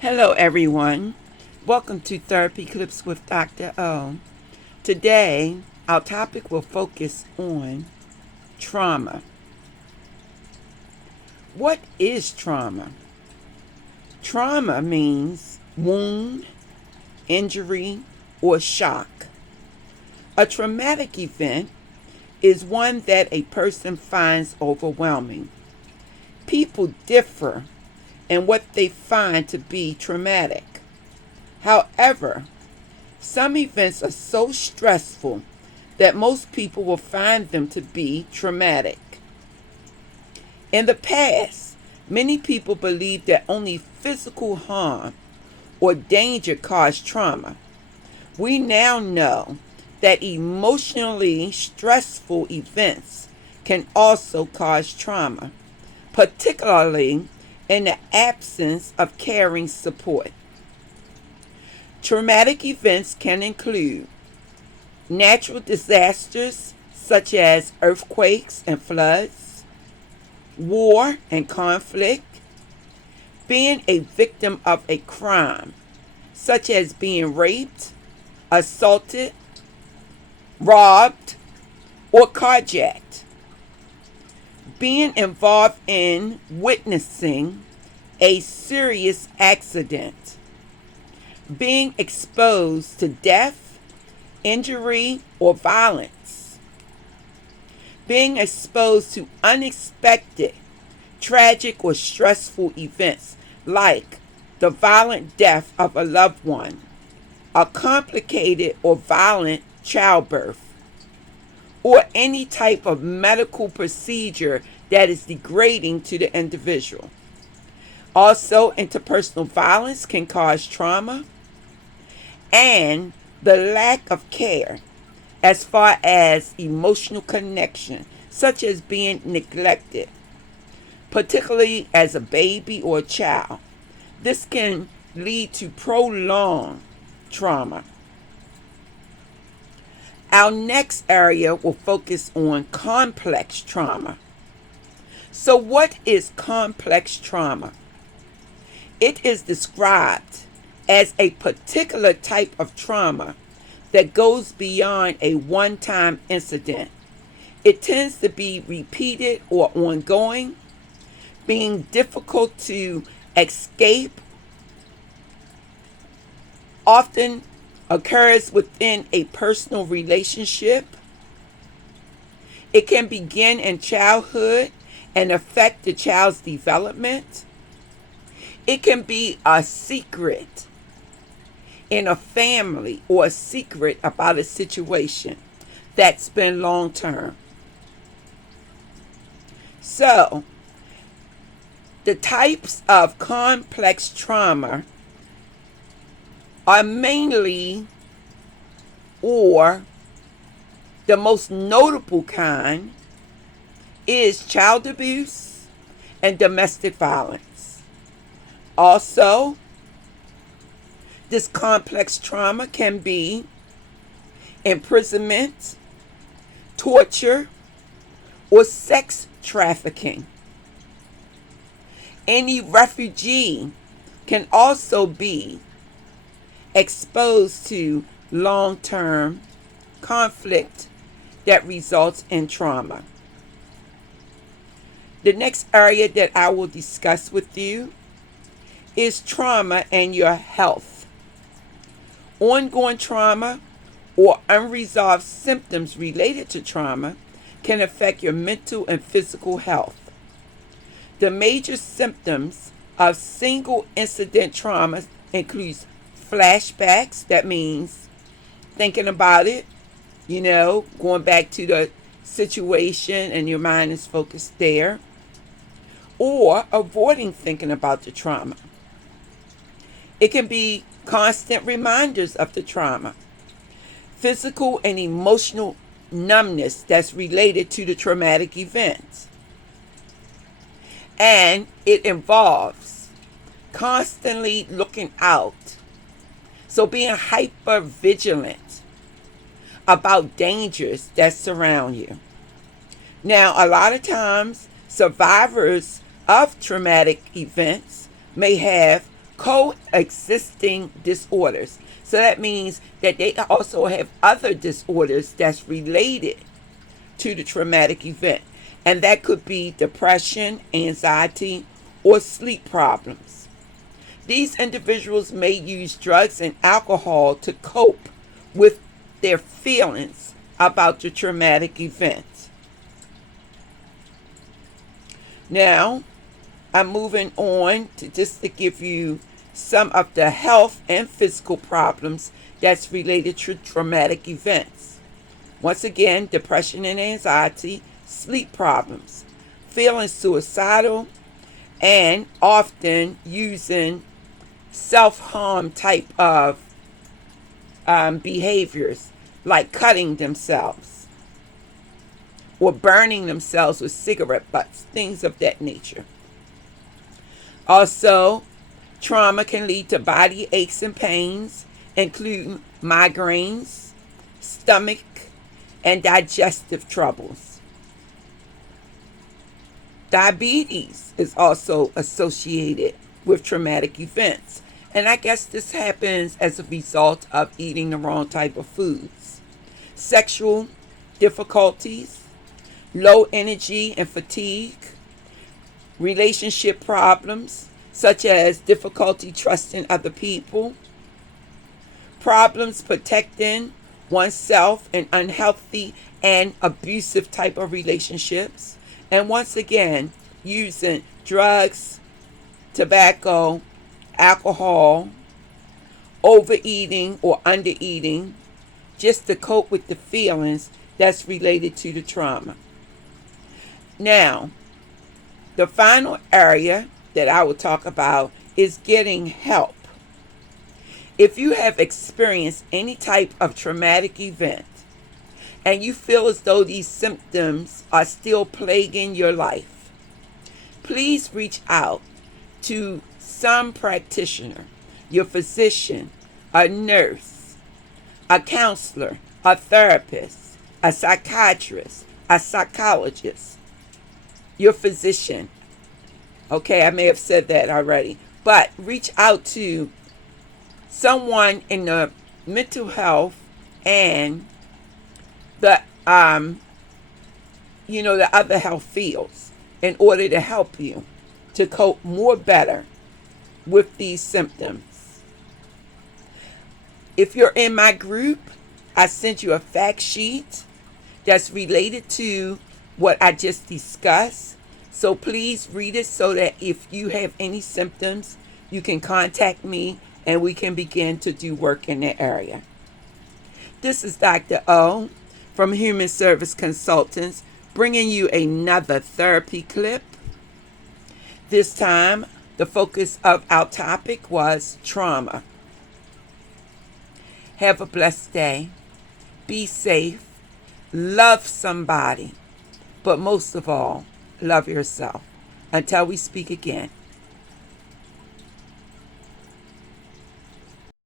Hello, everyone. Welcome to Therapy Clips with Dr. O. Today, our topic will focus on trauma. What is trauma? Trauma means wound, injury, or shock. A traumatic event is one that a person finds overwhelming. People differ in what they find to be traumatic. However, some events are so stressful that most people will find them to be traumatic. In the past, many people believed that only physical harm or danger caused trauma. We now know that emotionally stressful events can also cause trauma, particularly in the absence of caring support. Traumatic events can include natural disasters such as earthquakes and floods, war and conflict, being a victim of a crime such as being raped, assaulted, robbed, or carjacked, being involved in witnessing a serious accident, being exposed to death, injury, or violence, being exposed to unexpected, tragic, or stressful events like the violent death of a loved one, a complicated or violent childbirth, or any type of medical procedure that is degrading to the individual. Also, interpersonal violence can cause trauma, and the lack of care as far as emotional connection, such as being neglected, particularly as a baby or a child. This can lead to prolonged trauma. Our next area will focus on complex trauma. So, what is complex trauma? It is described as a particular type of trauma that goes beyond a one-time incident. It tends to be repeated or ongoing, being difficult to escape, often occurs within a personal relationship. It can begin in childhood and affect the child's development. It can be a secret in a family or a secret about a situation that's been long term. So, the types of complex trauma are mainly, or the most notable kind, is child abuse and domestic violence. Also, this complex trauma can be imprisonment, torture, or sex trafficking. Any refugee can also be exposed to long-term conflict that results in trauma. The next area that I will discuss with you is trauma and your health. Ongoing trauma or unresolved symptoms related to trauma can affect your mental and physical health. The major symptoms of single incident trauma includes flashbacks, that means thinking about it, going back to the situation and your mind is focused there, or avoiding thinking about the trauma. It can be constant reminders of the trauma, physical and emotional numbness that's related to the traumatic event. And it involves constantly looking out. So being hyper vigilant about dangers that surround you. Now, a lot of times, survivors of traumatic events may have coexisting disorders. So that means that they also have other disorders that's related to the traumatic event. And that could be depression, anxiety, or sleep problems. These individuals may use drugs and alcohol to cope with their feelings about the traumatic event. Now, I'm moving on to just to give you some of the health and physical problems that's related to traumatic events. Once again, depression and anxiety, sleep problems, feeling suicidal, and often using self-harm type of behaviors like cutting themselves or burning themselves with cigarette butts, things of that nature. Also, trauma can lead to body aches and pains, including migraines, stomach, and digestive troubles. Diabetes is also associated with traumatic events. And I guess this happens as a result of eating the wrong type of foods. Sexual difficulties, low energy and fatigue, relationship problems such as difficulty trusting other people, problems protecting oneself in unhealthy and abusive type of relationships, and once again, using drugs, tobacco, alcohol, overeating or undereating, just to cope with the feelings that's related to the trauma. Now, the final area that I will talk about is getting help. If you have experienced any type of traumatic event and you feel as though these symptoms are still plaguing your life, please reach out to some practitioner, your physician, a nurse, a counselor, a therapist, a psychiatrist, a psychologist, your physician. Okay, I may have said that already, but reach out to someone in the mental health and the the other health fields in order to help you to cope more better with these symptoms. If you're in my group, I sent you a fact sheet that's related to what I just discussed. So please read it so that if you have any symptoms, you can contact me and we can begin to do work in the area. This is Dr. O from Human Service Consultants bringing you another therapy clip. This time, the focus of our topic was trauma. Have a blessed day. Be safe. Love somebody. But most of all, love yourself. Until we speak again.